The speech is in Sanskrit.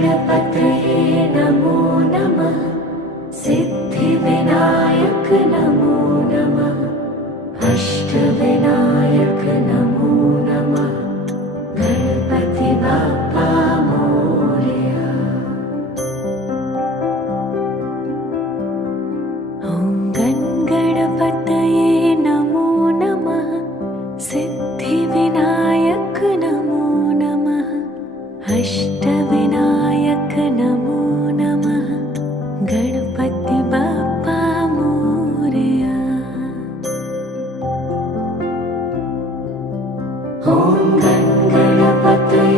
गणपतये नमो नमः। सिद्धिविनायक नमो नमः। अष्टविनायक नमो नमः। गणपति बाप्पा मोरया। ॐ गणपतये नमो नमः। सिद्धिविनायक नमो नमः। अष्टविनायक नमो नमः। गणपति बाप्पा मोरया। ॐ गणपतये